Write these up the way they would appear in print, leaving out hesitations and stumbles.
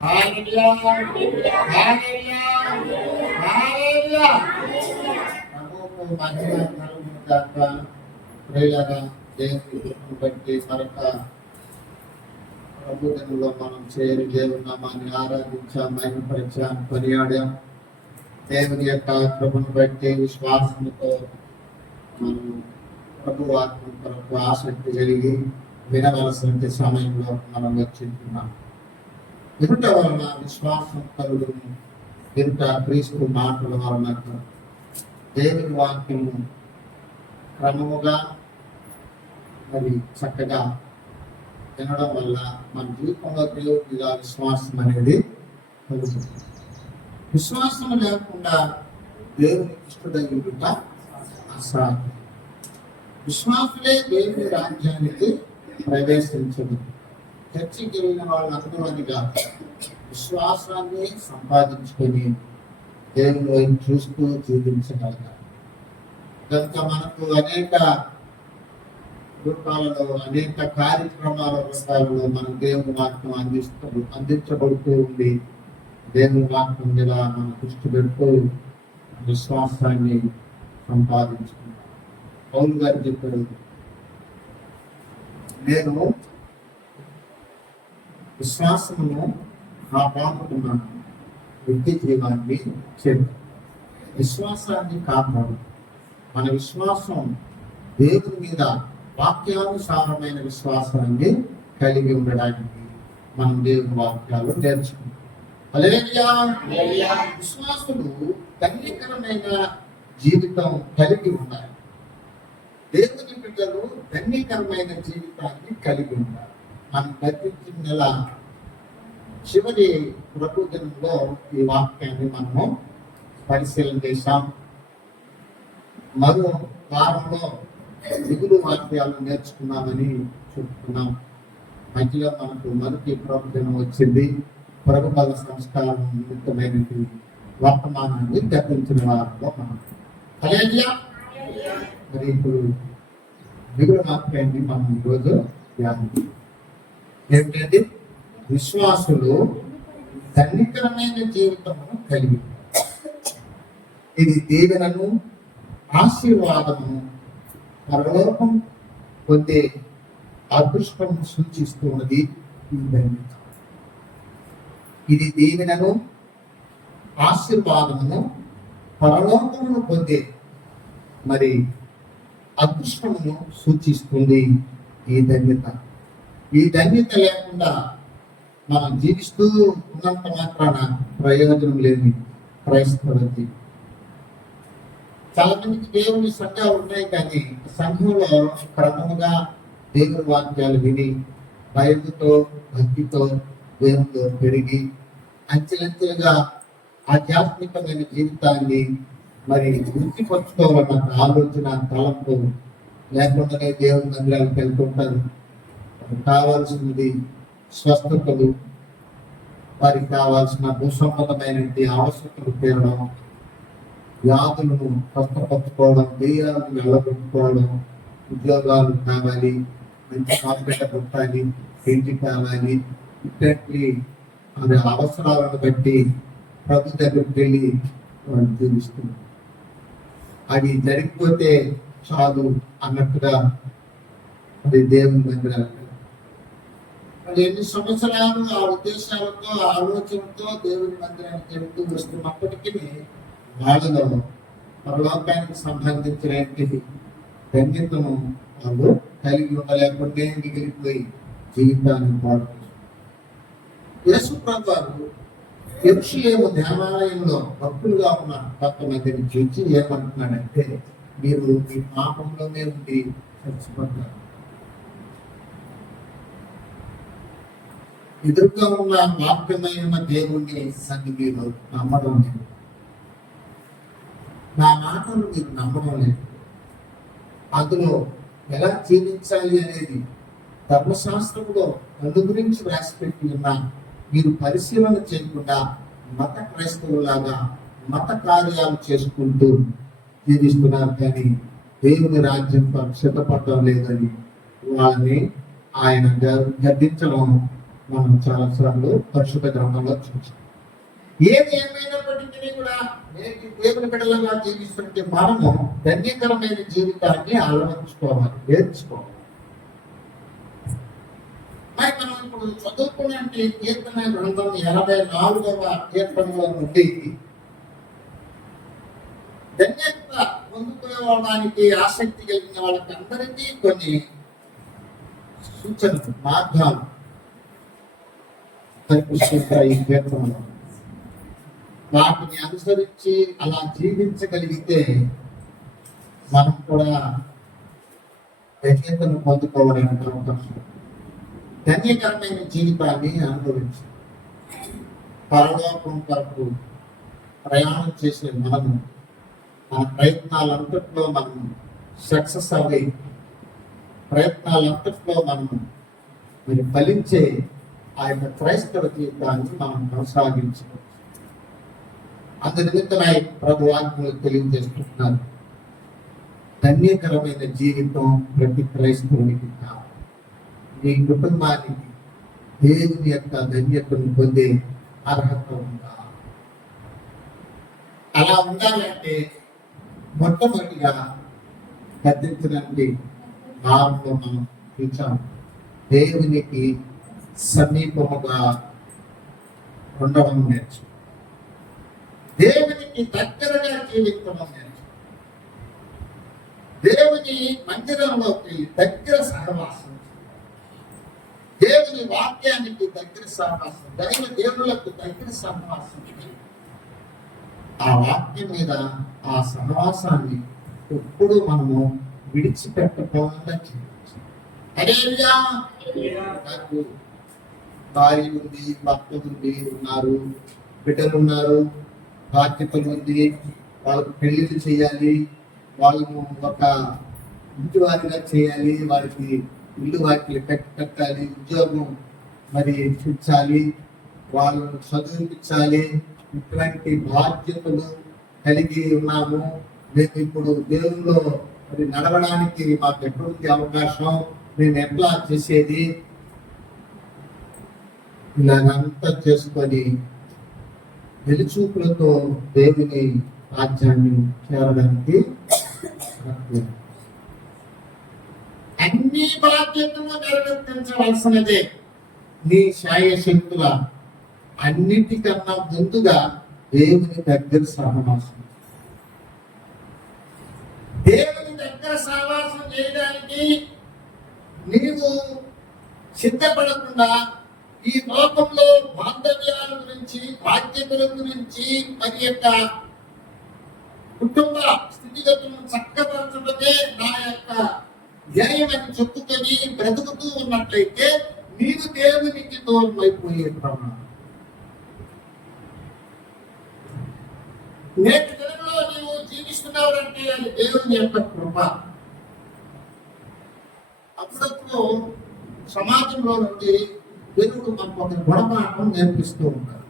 హల్లెలూయా హల్లెలూయా హల్లెలూయా. ప్రభువుకు మహిమ కలుగును గాక. ప్రియులారా, దేవుని బట్టి మరొక ప్రభుత్వంలో మనం చేరి దేవుని నామాన్ని ఆరాధించాం, మహిమపరిచాం, కొనియాడాం. దేవుని యొక్క కృపను బట్టి విశ్వాసంతో మనం ప్రభు ఆత్మ కొరకు ఆసక్తి కలిగి వినవలసిన సమయంలో మనం వచ్చింటున్నాం. వినుట వలన విశ్వాసం కలుగును. వినుట క్రీస్తు మాటల వలన దేవుని వాక్యము క్రమముగా మరి చక్కగా వినడం వల్ల మన జీవితంలో దేవుడిగా విశ్వాసం అనేది కలుగుతుంది. విశ్వాసం లేకుండా దేవుని ఇష్టదైన అసాధ్యం. విశ్వాసులే దేవుని రాజ్యానికి ప్రవేశించదు. చర్చికి వెళ్ళిన వాళ్ళందరూ అదిగా విశ్వాసాన్ని సంపాదించుకొని దేవుని చూస్తూ జీవించగలగాలి. కనుక మనకు అనేక రూపాలలో అనేక కార్యక్రమాల రూపాలలో మనం దేవుని వాక్యం అందించబడుతూ ఉంది. దేవుని వాక్యం మీద మనం దృష్టి పెడుతూ విశ్వాసాన్ని సంపాదించుకుంటాం. పౌలు గారు చెప్పారు, నేను విశ్వాసమును కాపాడుకున్నాను, వ్యక్తి జీవాన్ని చేరు. విశ్వాసాన్ని కాపాడు. మన విశ్వాసం దేవుని మీద వాక్యానుసారమైన విశ్వాసాన్ని కలిగి ఉండడానికి మనం దేవుని వాక్యాలు నేర్చుకుంటాం. హల్లెలూయా. విశ్వాసులు ధన్యకరమైన జీవితం కలిగి ఉండాలి. దేవుని బిడ్డలు ధన్యకరమైన జీవితాన్ని కలిగి ఉండాలి. మనం గతించిన నెల చివరి ప్రభుత్వంలో ఈ వాక్యాన్ని మనము పరిశీలన చేశాం. మరో వారంలో మిగులు వాక్యాలు నేర్చుకున్నామని చెప్తున్నాం. మధ్యలో మనకు మరొక ప్రభుత్వం వచ్చింది. ప్రభుత్వ సంస్కారం నిమిత్తమైనది వర్తమానాన్ని గతించిన వారంలో మనం మరి ఇప్పుడు మిగులు వాక్యాన్ని మనం ఈరోజు ధ్యానించాం. ఏమిటంటే విశ్వాసులు ధన్యకరమైన జీవితమును కలిగి, ఇది దీవెనను ఆశీర్వాదము పరలోకం పొందే అదృష్టం సూచిస్తున్నది. ఇది దీవెనను ఆశీర్వాదమును పరలోకమును పొందే మరి అదృష్టమును సూచిస్తుంది. ఈ ధన్యత లేకుండా మనం జీవిస్తూ ఉన్నంత మాత్రాన ప్రయోజనం లేని క్రైస్తవ జీవితం. చాలా మందికి దేవుని సంఘాలు ఉన్నాయి, కానీ సంఘంలో క్రమముగా దేవుని వాక్యాలు విని భయంతో భక్తితో దేవునితో పెరిగి అంచెలంచెలుగా ఆధ్యాత్మికమైన జీవితాన్ని మరి వృత్తిపరచుకోవాలన్న ఆలోచన తలంపు లేకుండానే దేవుని మందిరాలకు వెళ్తుంటారు. కావాల్సినది స్వస్థతలు, వారికి కావాల్సిన భూసంబంధమైన అవసరతలు తీరడం, వ్యాధులను స్వస్థపరచుకోవడం, దెయ్యాలను వెళ్ళగొట్టుకోవడం, ఉద్యోగాలు కావాలి, మంచి కాంపిటేటర్ పెట్టాలి, ఇంటి కావాలి, ఇట్లాంటి అది అవసరాలను బట్టి ప్రభు దగ్గరికి వెళ్ళి వాళ్ళు జీవిస్తున్నారు. అది జరిగిపోతే చాలు అన్నట్టుగా అది దేవుని దగ్గర ఎన్ని సంవత్సరాలు ఆ ఉద్దేశాలతో ఆలోచనతో దేవుని మందిరానికి వెళ్తూ వస్తున్నప్పటికీ వాళ్ళలో పరలోకానికి సంబంధించిన ధన్యతను వాళ్ళు కలిగి ఉండలేకుంటే మిగిలిపోయి జీవితాన్ని పాడు. యేసు ప్రభువు యెరూషలేము దేవాలయంలో భక్తులుగా ఉన్న కొంతమందిని చూసి ఏమంటున్నాడంటే, మీరు మీ పాపంలోనే ఉండి చచ్చిపోతారు. ఎదురుగా ఉన్న వాక్యమైన దేవుణ్ణి సంగతి మీరు నమ్మడం లేదు, నా మాటలు మీరు నమ్మడం లేదు. అందులో ఎలా జీవించాలి అనేది ధర్మశాస్త్రంలో అందు గురించి రాసిపెట్టి ఉన్నా మీరు పరిశీలన చేయకుండా మత క్రైస్తవులాగా మత కార్యాలు చేసుకుంటూ జీవిస్తున్నారు, కానీ దేవుని రాజ్యం సిద్ధపడటం లేదని వాళ్ళని ఆయన గద్దించడం మనం చాలా సార్లు పరిశుద్ధ గ్రంథంలో చూసాం. ఏది ఏమైనప్పటికీ కూడా నేటి దేవుని బిడ్డలుగా జీవిస్తుంటే మనము ధన్యకరమైన జీవితాన్ని అలవర్చుకోవాలి, నేర్చుకోవాలి. మరి మనం ఇప్పుడు చదువుకునే కీర్తన గ్రంథం 84వ కీర్తనలో నుండి ధన్యత పొందుకోవడానికి ఆసక్తి కలిగిన వాళ్ళకి అందరికీ కొన్ని సూచనలు, మార్గాలు కనిపిస్తుంటాయి ఈ కీర్తనలో. వాటిని అనుసరించి అలా జీవించగలిగితే మనం కూడా ధన్యతను పొందుకోవడానికి అవకాశం, ధన్యకరమైన జీవితాన్ని అనుభవించి పరలోకం కొరకు ప్రయాణం చేసే మనము మన ప్రయత్నాలంతట్లో మనం సక్సెస్ అవ్వి, ప్రయత్నాలంతట్లో మనము మరి ఫలించే ఆ యొక్క క్రైస్తవ జీవితాన్ని మనం కొనసాగించవచ్చు. అందు నిమిత్తమై ప్రభు ఆజ్ఞలు తెలియజేస్తున్నారు. ధన్యకరమైన జీవితం ప్రతి క్రైస్తవునికి కావాలి. మీ కుటుంబానికి దేవుని యొక్క ధన్యతను పొందే అర్హత ఉందా? అలా ఉండాలంటే మొట్టమొదటిగా గద్దించడానికి భావంలో మనం చూసాం. దేవునికి సమీపముగా ఉండడం నేర్చు, దేవునికి దగ్గరగా జీవించడం నేర్చు, దేవుని మందిరంలోకి దగ్గర సహవాసం, దేవుని వాక్యానికి దగ్గర సహవాసం, దైవ దేవులకు దగ్గర సహవాసం. ఆ వాక్యం మీద ఆ సహవాసాన్ని ఎప్పుడు మనము విడిచిపెట్టకుండా చేయవచ్చు. హల్లెలూయా. నాకు భార్య ఉంది, భర్త ఉంది, ఉన్నారు, బిడ్డలు ఉన్నారు, బాధ్యతలు ఉంది, వాళ్ళకు పెళ్లిళ్ళు చేయాలి, వాళ్ళను ఒక ఇంటి వారిగా చేయాలి, వారికి ఇల్లు వారికి కట్టాలి, ఉద్యోగం మరి ఇప్పించాలి, వాళ్ళను చదివించాలి. ఇటువంటి బాధ్యతలు కలిగి ఉన్నాము. మేము ఇప్పుడు దేవుల్లో మరి నడవడానికి మాకు ఎటువంటి అవకాశం, మేము ఎట్లా చేసేది, ఇలాగంతా చేసుకొని వెలుచూపులతో దేవుని రాజ్యాన్ని చేరడానికి అన్ని బాధ్యతలు నిర్వర్తించవలసినదే. నీ శాయశక్తుల అన్నిటికన్నా ముందుగా దేవుని దగ్గర సహవాసం, దేవుని దగ్గర సహవాసం చేయడానికి నీవు సిద్ధపడకుండా ఈ లోకంలో బాంధవ్యాల గురించి, బాధ్యతల గురించి, మరి యొక్క కుటుంబ స్థితిగతులను చక్కపరచడమే నా యొక్క ధ్యేయం అని చెప్పుకొని బ్రతుకుతూ ఉన్నట్లయితే నీవు దేవునికి దూరం అయిపోయే ప్రమాణం. నేటి దినంలో నీవు జీవిస్తున్నావంటే అది దేవుని యొక్క కృప. అప్పుడప్పుడు సమాజంలో నుండి దేవుడు మనకు ఒక గుణపాఠం నేర్పిస్తూ ఉంటారు.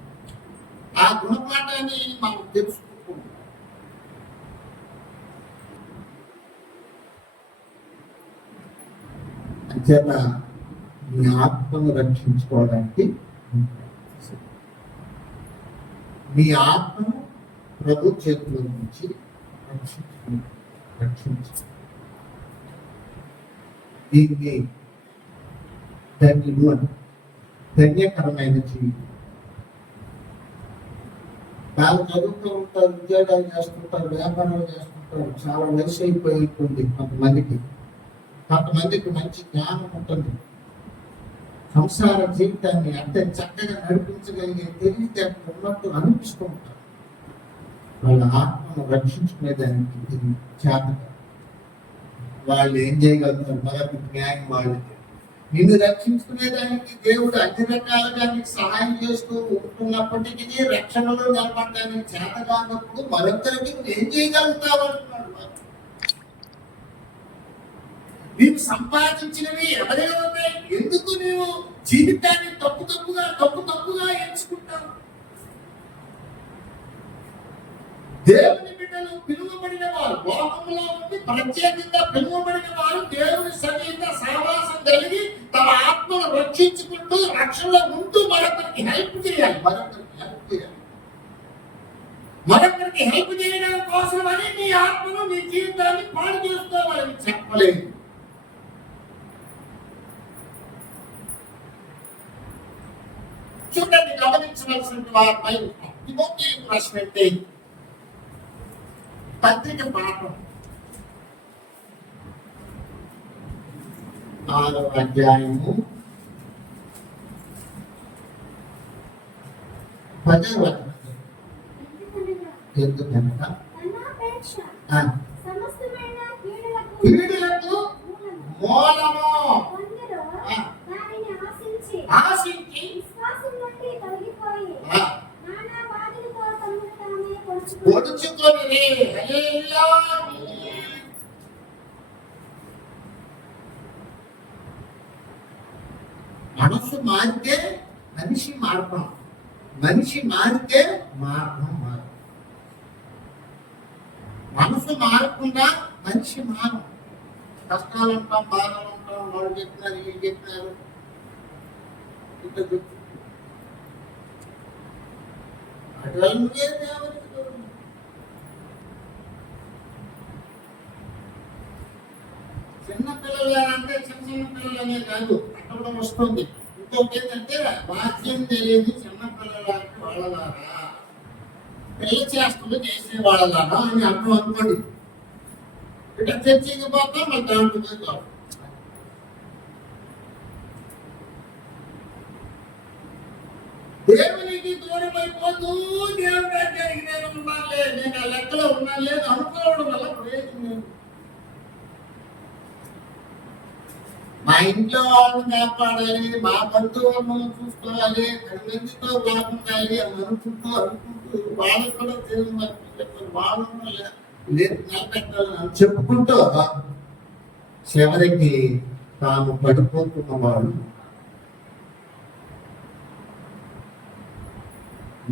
ఆ గుణపాఠాన్ని మనం తెలుసుకుంటూ ఉంటాం. అంచేత మీ ఆత్మను రక్షించుకోవడానికి మీ ఆత్మను ప్రభు చేతిలో నుంచి రక్షించు. దీన్ని ధన్యులు అని, ధన్యకరమైన జీవితం. వాళ్ళు చదువుతూ ఉంటారు, ఉద్యోగాలు చేస్తుంటారు, వ్యాపారాలు చేస్తుంటారు, చాలా వయసు అయిపోతుంది. కొంతమందికి మంచి జ్ఞానం ఉంటుంది, సంసార జీవితాన్ని అంటే చక్కగా నడిపించగలిగే తెలివితేటలు ఉన్నట్టు అనిపిస్తూ ఉంటారు. వాళ్ళ ఆత్మను రక్షించుకునేదానికి ఇది చేత. వాళ్ళు ఏం చేయగలుగుతారు? మొదటి న్యాయం వాళ్ళకి. నిన్ను రక్షించుకునేదానికి దేవుడు అన్ని రకాలుగా నీకు సహాయం చేస్తూ ఉంటున్నప్పటికీ రక్షణలో నిలబడడానికి చేత కానప్పుడు మరొకరికి నువ్వు ఏం చేయగలుగుతావు అంటున్నాడు. నీవు సంపాదించినవి ఎవరిగా ఉన్నాయి? ఎందుకు నీవు జీవితాన్ని తప్పుగా ఎంచుకుంటావు? దేవుని బిడ్డలు పిలువబడిన వారు, లోకంలో ఉండి ప్రత్యేకంగా పిలువబడిన వారు దేవుని సన్నిహిత సహవాసం కలిగి తమ ఆత్మను రక్షించుకుంటూ రక్షణలో ఉంటూ మరొకరికి హెల్ప్ చేయాలి. మరొకరికి హెల్ప్ చేయడం కోసమని నీ ఆత్మను నీ జీవితాన్ని పాడు చేసుకోవాలని చెప్పలేదు. చూడండి, గమనించవలసిన వారిపై తిమోథేయుకు రాసినట్టే పత్రిక పాఠం 6వ అధ్యాయము 10వ వచనం. ఎందుకనగా కీడులకు మూలము ఆశించి పొడుచుకొని మనసు మారితే మనిషి మార్గం, మనిషి మారితే మార్గం మారు. మనసు మారకుండా మనిషి మారం. కష్టాలు ఉంటాం, బాధలు ఉంటాం, వాళ్ళు చెప్పినారు, వీళ్ళు చెప్పినారు, అటువంటి చిన్న పిల్లలు అంటే చిన్న పిల్లలనే కాదు, అక్కడ వస్తుంది. ఇంకొకటి ఏంటంటే వాక్యం తెలియదు చిన్న పిల్లలకి వాళ్ళలారా, పెళ్లి చేస్తులు చేసే వాళ్ళలారా అని అర్థం అనుకోండి. ఇట్లా చర్చకి పోతాం, మన దాంట్లో పోతాం. దేవునికి దూరం అయిపోతూ దేవుడి దగ్గరికి నేను ఉన్నానులే, నేను ఆ లెక్కలో ఉన్నాను లేదు అనుకోవడం వల్ల ప్రయోజనం. మా ఇంట్లో వాళ్ళని కాపాడాలి, మా బంధువులను చూసుకోవాలి, 10 మందితో బాగుండాలి అని అనుకుంటూ వాళ్ళకు కూడా దేవుడు వాళ్ళు లేదు నిలబెట్టాలని అని చెప్పుకుంటూ చివరికి తాము పడిపోతున్న వాళ్ళు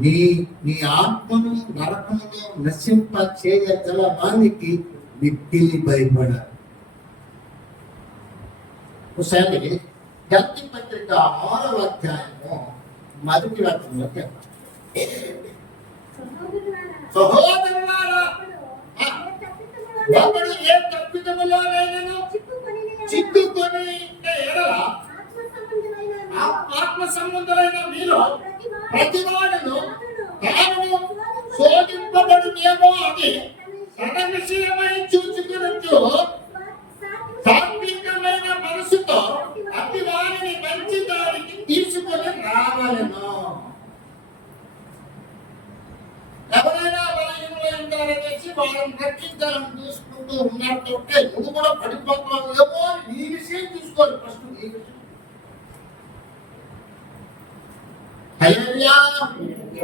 నీ ఆత్మను నరకంలో నశింప చేయగల వానికి మిక్కిలి భయపడాలి. ఒకసారి గల్తీ పత్రిక 6వ అధ్యాయము 1వ వచనంలో సహోదరులారా, ఒకడు ఏ తప్పిదములోనైనను చిక్కుకొని ఎడల ఆత్మ సంబంధులైన మీరు ప్రతివాడును తాను శోధింపబడునేమో అని తన విషయమై చూచుకున్నట్టు సాత్వికమైన మనసుతో అతి వారిని మంచి దానికి తీసుకొని రావాలను. ఎవరైనా బలహీనమై ఉంటారనేసి వాళ్ళని రక్షించాలని చూసుకుంటూ ఉన్నట్టుంటే నువ్వు కూడా పడిపోతున్నావు. ఈ విషయం చూసుకోవాలి ఫస్ట్. ఈ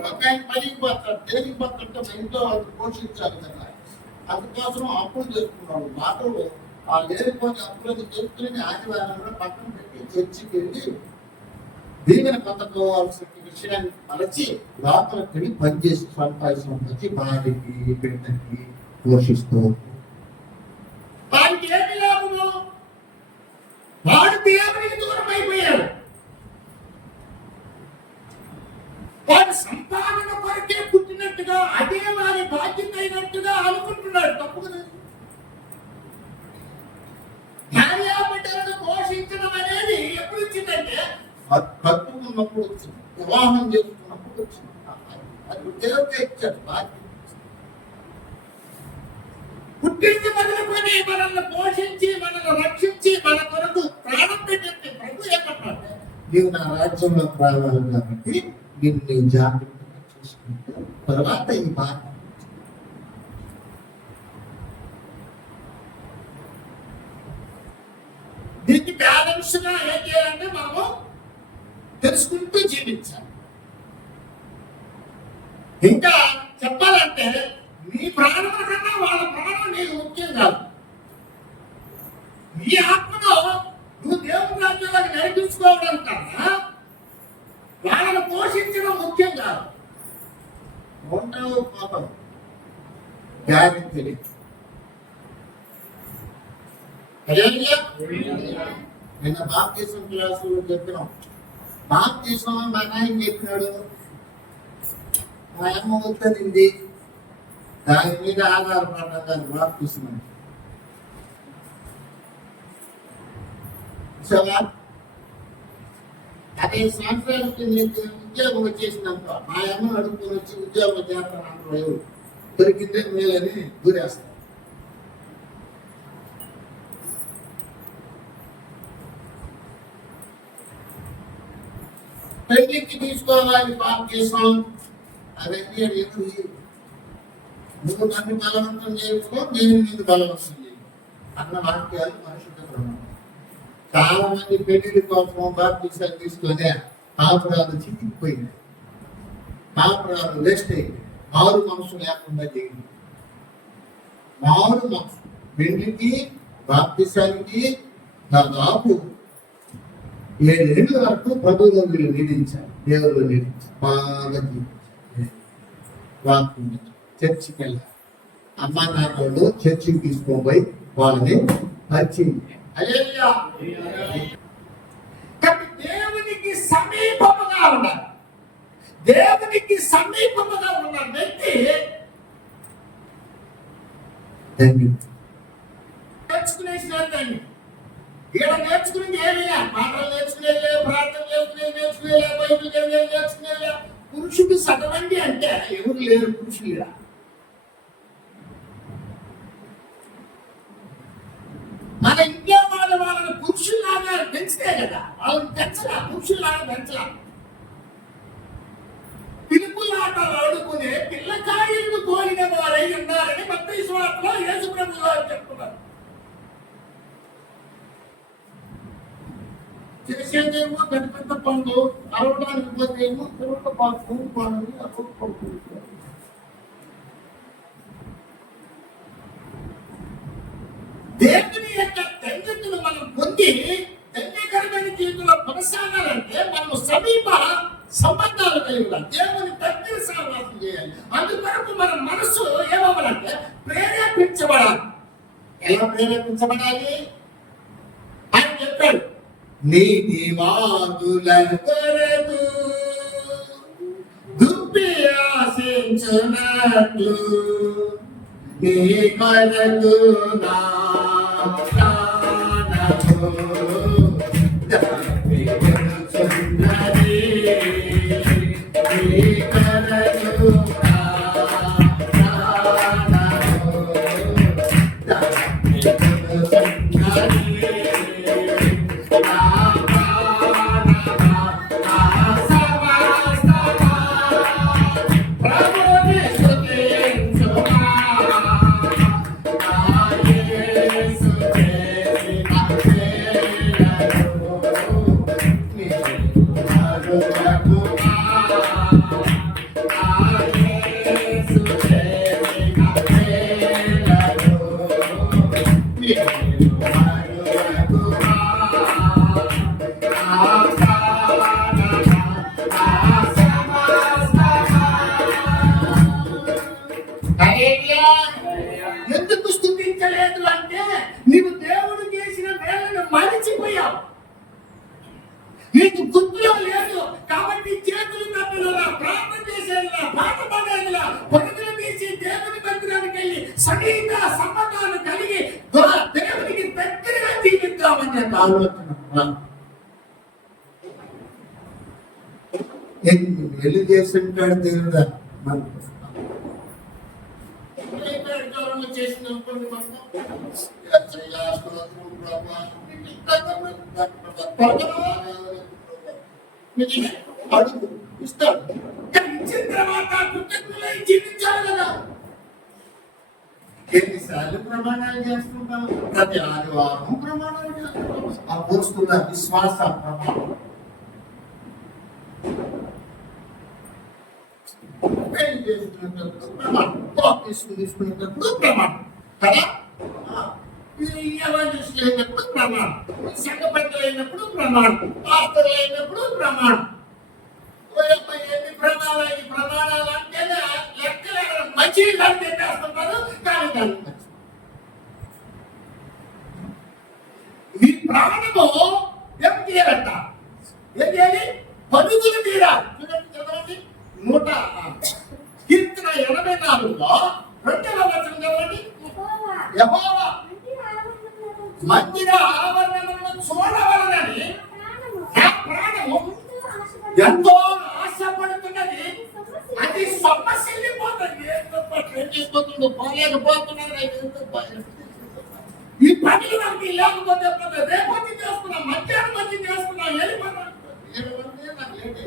విషయం పడిపోతాడు, తేలిపోతుంటే మా ఇంట్లో వాళ్ళు పోషించాలి కదా, అందుకోసం అప్పులు చేసుకున్నాడు. మాటలు ఆ లేనిపోతే అప్పులకు చేసుకుని ఆదివారం కూడా పక్కన పెట్టి చర్చికి వెళ్ళి దీవెన పొందుకోవాల్సిన విషయాన్ని మరచి లోపలికి వెళ్ళి పనిచేసి సంపాదించి భార్యకి బిడ్డకి పోషిస్తూ వారికి ఏమి లాభము? వాడు దేవునికి దూరం అయిపోయాడు. వాడు సంపాదన కొరకే పుట్టినట్టుగా అదే వారి బాధ్యత అయినట్టుగా అనుకుంటున్నాడు. తప్పు కదా. భార్యాబిడ్డలను పోషించడం అనేది ఎప్పుడు వచ్చిందంటే కట్టుకున్నప్పుడు వచ్చింది, వివాహం చేసుకున్నప్పుడు వచ్చింది. అది దేవుడికి ఇచ్చాడు బాధ్యత. పుట్టించి మొదలుకొని మనల్ని పోషించి మనల్ని రక్షించి మన కొరకు ప్రాణం పెట్టింది ప్రభు ఏమంటాడు? నీవు నా రాజ్యంలో రావాలి కాబట్టి నిన్ను జాగ్రత్తగా చూసుకుంటూ తర్వాత ఈ బాధ్యత. దీనికి బ్యాలెన్స్ గా ఏం చేయాలంటే మనము తెలుసుకుంటూ జీవించాలి. ఇంకా చెప్పాలంటే నీ ప్రాణం కన్నా వాళ్ళ ప్రాణం నీకు ముఖ్యం కాదు. నీ ఆత్మను నువ్వు దేవుని రాజ్యంలోకి నడిపించుకోవడం కన్నా వాళ్ళను పోషించడం ముఖ్యం కాదు. ఉంటావు పాపం గ్యారెంటీ. నిన్న బాప్తీసం క్లాసు చెప్పినాం. బాప్తీసం మా నాయన చెప్పినాడు, మా అమ్మ వద్దనింది, దాని మీద ఆధారపడ్డా దాన్ని బాప్తీసం అంటే. సరే, 50 సంవత్సరాలకి నేను ఉద్యోగం వచ్చేసినాక మా అమ్మ అడుగుకొని వచ్చి ఉద్యోగం చేస్తాను అంటారు. దొరికిందే మేలని దూరేస్తాను. పెళ్లికి తీసుకోవాలి బాప్తీసం, అవన్నీ ఎందుకు? నువ్వు నన్ను బలవంతం చేసుకో, నేను నీకు బలవంతం చేయను అన్న వాక్యాలు పరిశుద్ధ గ్రంథం. చాలా మంది పెళ్లి కోసం బాప్తీసాలు తీసుకొని పాపురాలు చిక్కిపోయినాయి, పాపురాలు వేస్ట్ అయింది. మారు మనసు లేకుండా చేయండి. మారు మనసు పెళ్లికి బాప్తీసానికి దాదాపు 7 ఏళ్ళ వరకు ప్రభువులో వీళ్ళు నిధించారు, దేవుళ్ళు నిధించారు, బాగా జీవించారు. చర్చికి వెళ్ళారు. అమ్మ నాన్నలు చర్చికి తీసుకోపోయి వాళ్ళని పరిచయం. దేవునికి సమీపముగా ఉన్నారు. దేవునికి సమీపముగా ఉన్న వ్యక్తి నేర్చుకునేసినారు. దాన్ని ఇక్కడ నేర్చుకునేది ఏమి? పాటలు నేర్చుకునేది, ప్రార్థన నేర్చుకునేది, బైబిల్ నేర్చుకునేది. పురుషుడు సగవండి అంటే ఎవరు లేరు పురుషులు. మన ఇంట్లో వాళ్ళని పురుషుల్లాగా పెంచితే కదా, వాళ్ళని పెంచలా, పురుషుల్లాగా పెంచలా. పిలుపులాటలు ఆడుకునే పిల్లకాయలను కోరిన వారై ఉన్నారని మత్తయి సువార్తలో యేసు ప్రభువు గారు చెప్తున్నారు. చేసేదేమో పెద్ద పెద్ద పనులు, అరవడానికి పోతేమో పిల్లల పాత్ర పనులు అరవడుకుంటారు. దేవుని యొక్క ధన్యతను మనం పొంది ధన్యకరమైన జీవితంలో కొనసాగాలంటే మనం సమీప సంబంధాలు కలిగి ఉండాలి. దేవుని దగ్గర సహవాసం చేయాలి. అందుకొరకు మన మనసు ఏమవ్వాలంటే ప్రేరేపించబడాలి. ఎలా ప్రేరేపించబడాలి? ఆయన చెప్పాడు, నీతివాదుల కొరకు దుప్పి ఆశించునట్లు నీ కొరకు నా ప్రాణము దప్పికొనుచున్నది. నీ కొరకు నా ప్రాణము దప్పికొనుచున్నది. ఎందుకు స్తుతించలేదు అంటే నీవు దేవుడు చేసిన మేలను మరిచిపోయావు, నీకు గుర్తులో లేదు. కాబట్టి చేతులు తప్పలా, ప్రార్థన చేసేలా, పాట పాడేలా, పరుగులు తీసి దేవుని మందిరానికి వెళ్ళి సన్నిహిత సంబంధాలు కలిగి దేవునికి దగ్గరగా జీవిద్దామనే ఆలోచన వెళ్ళి చేస్తుంటాడు. దేవుడు చేసిన అడుగు ఇస్తాడు. ఇచ్చిన తర్వాత కృతజ్ఞతలై జీవించాలి కదా. ఎన్నిసార్లు ప్రమాణాలు చేస్తుంటాం? ప్రతి ఆదివారం ప్రమాణాలు చేస్తుంటాం. ఆ పోస్తున్న విశ్వాస ప్రమాణం. పెళ్లి చేసుకునేటప్పుడు ప్రమాణం, తీసుకునేటప్పుడు ప్రమాణం కదా. అయినప్పుడు ప్రమాణం, సంఘ పెద్దలు అయినప్పుడు ప్రమాణం, పాస్టర్లు అయినప్పుడు ప్రమాణం. ఎన్ని ప్రమాణాలు? ఈ ప్రమాణాలు అంటేనే లెక్కలు మంచి దాన్ని చేస్తుంటారు. కానీ దాన్ని నీ ప్రాణము వచనంలో 2వ వచనం చదవండి. యెహోవా మందిర ఆవరణములను చూడవలనని నా ప్రాణము ఎంతో ఆశపడుతున్నది. అది సొమ్మసిల్లిపోతుంది. ఏమైపోతుందో పోలేకపోతున్నారు. ఈ పనులు నాకు లేకపోతే రేపటి చేసుకున్నాం, మధ్యాహ్నం వచ్చి చేసుకున్నాం, వెళ్ళిపోతాం. నాకు లేట్.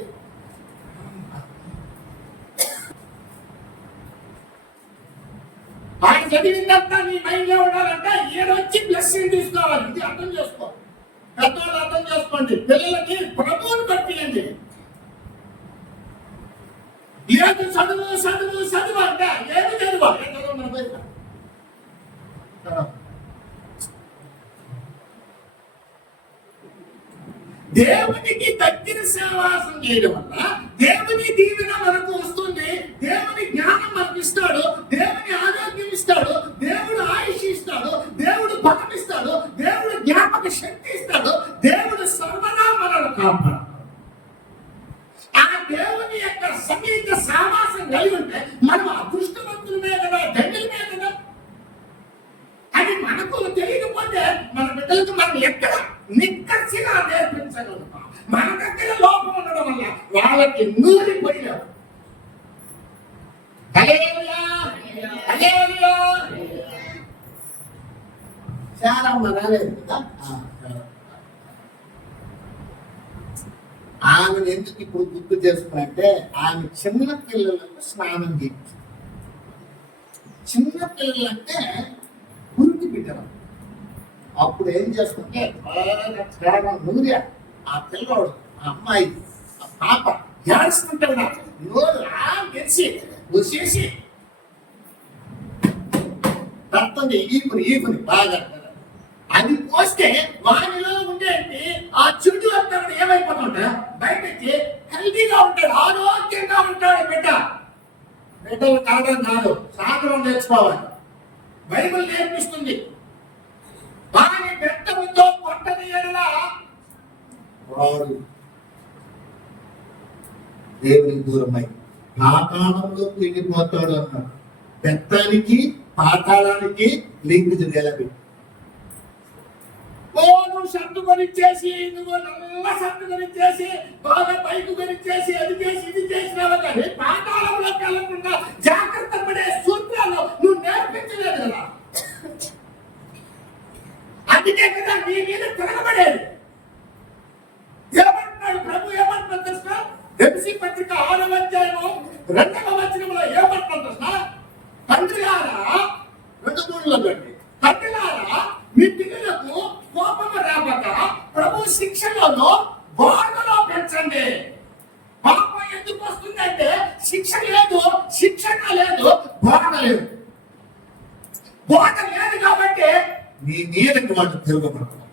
ఆయన చదివిందంతా నీ మైండ్ లో ఉండాలంటే ఈడొచ్చి బ్లెస్సింగ్ తీసుకోవాలి. ఇది అర్థం చేసుకో. పెద్దవాళ్ళు అర్థం చేసుకోండి. పిల్లలకి ప్రభువుని పట్టియండి. లేదు చదువు చదువు చదువు అంటే ఏమి చదువు మన బయట దేవునికి దగ్గర సహవాసం చేయడం వల్ల దేవుని దీవెన మనకు వస్తుంది. దేవుని జ్ఞానం మనకు ఇస్తాడు. దేవుని ఆరోగ్యం ఇస్తాడు. దేవుడు ఆయుష్ ఇస్తాడు. దేవుడు బలం ఇస్తాడు. దేవుడు జ్ఞాపక శక్తి ఇస్తాడు. దేవుడు సర్వదా మనల్ని కాపాడు. ఆ దేవుని యొక్క సంగీత సహవాసం కలిగి ఉంటే మనం అదృష్టవంతులమే కదా, ధన్యులమే కదా. అది మనకు తెలియకపోతే మన బిడ్డలకు మనం ఎక్కడ నిక్కచ్చిగా నేర్పించగలుగుతాం. మన దగ్గర లోపం ఉండడం వల్ల వాళ్ళకి నూరిపోయినారు. చాలా రాలేదు కదా. ఆమెను ఎందుకు ఇప్పుడు గుర్తు చేసుకున్నట్టే, ఆమె చిన్న పిల్లలకు స్నానం చేయించు. చిన్న పిల్లలంటే పురుగు బిడ్డలు. అప్పుడు ఏం చేసుకుంటే బాగా నూరియా ఆ పిల్లోడు, ఆ అమ్మాయి, ఆ పాప ఏడుస్తుంటాడు. నాకు నోరు గెలిచి వచ్చేసి రక్తుంది. ఈపుని బాగా అది పోస్తే వానిలో ఉండేది ఆ చుట్టూ అంతా ఏమైపోతుంటా బయటకి హెల్తీగా ఉంటాడు, ఆరోగ్యంగా ఉంటాడు. బిడ్డలు కావడం కాదు, సాగరం నేర్చుకోవాలి. బైబిల్ నేర్పిస్తుంది. వాని బెత్తముతో కొట్టని ఎడల వాడు దేవునికి దూరమై పాతాళంలోకి వెళ్ళిపోతాడు అన్నాడు. బెత్తానికి పాతాళానికి లింక్ నిలబెట్టి నువ్వు షర్టు కొనిచ్చేసి, నువ్వు నల్ల షర్టు కొనిచ్చేసి, బాగా పైకి కొనిచ్చేసి, అది చేసి ఇది చేసినావు కానీ పాతాళంలోకి వెళ్ళకుండా జాగ్రత్త పడే సూత్రాలు నువ్వు నేర్పించలేదు కదా. అందుకే కదా నీ మీద తిరగబడేది. ఏమంటున్నాడు ప్రభు? ఏమంటున్నాడు కృష్ణ? ఎఫెసీ పత్రిక 6వ అధ్యాయము 2వ వచనంలో ఏమంటున్నాడు కృష్ణ? తండ్రిలారా, 2:3లో పెట్టి, తండ్రిలారా మీ పిల్లలకు కోపము రాబోక ప్రభు శిక్షలోనూ బోధలో పెంచండి. పాపం ఎందుకు వస్తుందంటే శిక్షణ లేదు, శిక్షణ లేదు, బోధ లేదు. బోధ లేదు కాబట్టి నీ మీదకి వాళ్ళు తిరగబడతారు.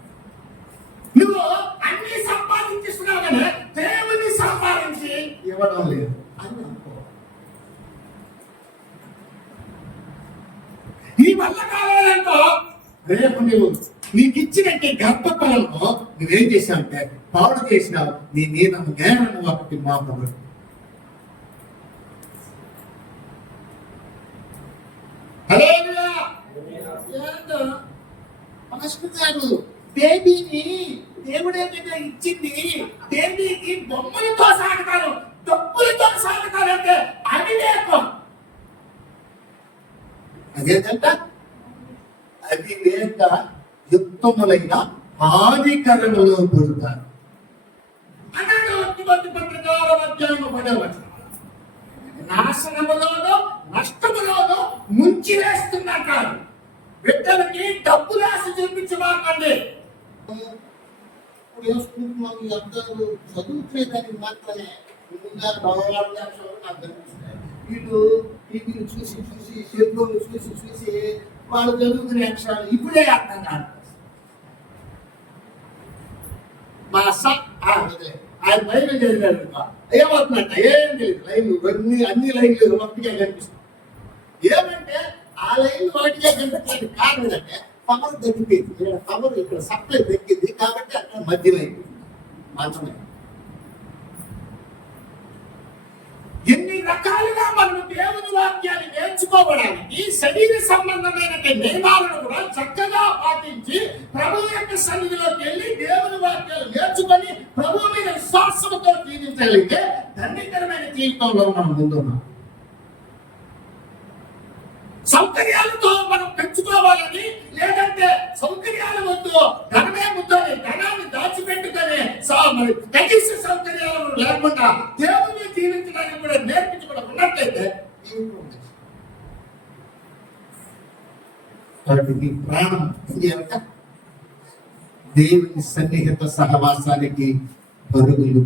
నువ్వు అన్ని సంపాదించుకున్నావు కానీ దేవుని సంపాదించి ఇవ్వడం లేదు అని అనుకో. ఈ వల్ల కావాలంటో రేపు నీకు ఇచ్చినట్టే గర్భఫలంలో నువ్వేం చేశావంటే పాడు చేసినావు. నీ మీద నేరం ఒకటి మాపబడి గారు బేబీని దేవుడే కదా ఇచ్చింది. బేబీకి బొమ్మలతో సాగుతారు, డబ్బులతో సాగుతారంటే అవివేకం. అదేంటంట అవివేక యుక్తములైన హానికరములో పడుతారు అన్నాడు. పత్రిక 6వ అధ్యాయము 10వ వచనం. నాశనములోనూ నష్టములోనూ ముంచి వేస్తున్నారు. బిడ్డలకి డబ్బులు ఆశ చూపించమాకండి. అందరూ చదువుతులేదని మాత్రమే నాకు కనిపిస్తున్నాయి. వీళ్ళు టీవీలు చూసి చూసి, సెల్ఫోన్లు చూసి చూసి వాళ్ళు చదువుకునే అక్షరాలు ఇప్పుడే అర్థం కాదు. మా ఆయన లైన్ చదివాడు ఏమవుతుందంట, ఏం తెలియదు. లైన్లు అన్ని లైన్లు ఒకటిగా కనిపిస్తుంది. ఏమంటే ఆ లైన్ ఒకటిగా కనిపించడానికి కారణం ఏంటంటే పవర్ తగ్గిపోయింది. పవర్ ఇక్కడ సప్లై తగ్గింది కాబట్టి అక్కడ మధ్యలో అయిపోయింది. మంచమే ఎన్ని రకాలుగా మనం దేవుని వాక్యాన్ని నేర్చుకోవడానికి శరీర సంబంధమైన నియమాలను కూడా చక్కగా పాటించి ప్రభు యొక్క సన్నిధిలోకి వెళ్ళి దేవుని వాక్యాలు నేర్చుకొని ప్రభు మీద విశ్వాసంతో జీవించగలిగితే ధన్యకరమైన జీవితంలో మనం ముందున్నాం. సౌకర్యాలతో మనం పెంచుకోవాలని, లేదంటే సౌకర్యాల వద్దు ధనమే ముద్దని ధనాన్ని దాచిపెట్టుకొని మరి తగిన సౌకర్యాలను లేకుండా దేవుని జీవించడానికి కూడా నేర్పించడం ఉన్నట్లయితే ఈ ప్రాణం దేవుని సన్నిహిత సహవాసానికి పరుగులు